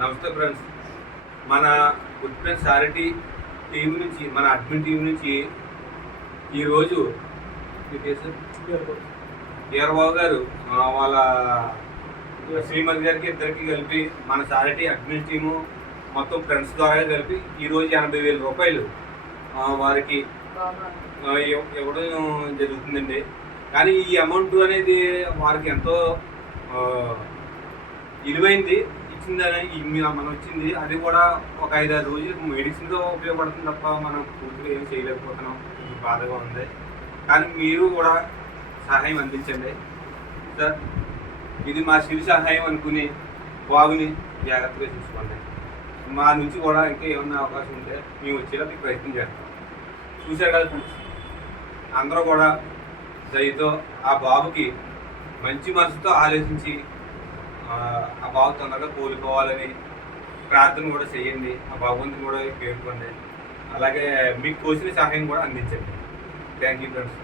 నమస్తే ఫ్రెండ్స్ మన good friends సారిటీ team నుంచి మన అడ్మిన్ టీం నుంచి ఈరోజు ఈరబాబు గారు వాళ్ళ శ్రీమతి గారికి ఇద్దరికి కలిపి మన సారిటీ అడ్మిన్ టీము మొత్తం ఫ్రెండ్స్ ద్వారా కలిపి ఈరోజు ఎనభై వేల రూపాయలు వారికి ఇవ్వడం జరుగుతుందండి. కానీ ఈ అమౌంట్ అనేది వారికి ఎంతో విలువైంది. వచ్చిందని మనం వచ్చింది అది కూడా ఒక ఐదారు రోజులు మెడిసిన్గా ఉపయోగపడుతుంది తప్ప మనం పూర్తిగా ఏం చేయలేకపోతున్నాం. బాధగా ఉంది. కానీ మీరు కూడా సహాయం అందించండి. సార్ ఇది మా శివ సహాయం అనుకుని బాగుని జాగ్రత్తగా చూసుకోండి. మా నుంచి కూడా ఇంకా ఏమన్నా అవకాశం ఉంటే మేము వచ్చేలా మీకు ప్రయత్నం చేస్తాం. చూశారు కదా అందరూ కూడా దయతో ఆ బాబుకి మంచి మనసుతో ఆలోచించి ఆ, బాబు తొందరగా కోలుకోవాలని ప్రార్థన కూడా చేయండి. ఆ భగవంతుని కూడా పేర్కొండి అలాగే మీకు కోసిన సహాయం కూడా అందించండి. Thank you friends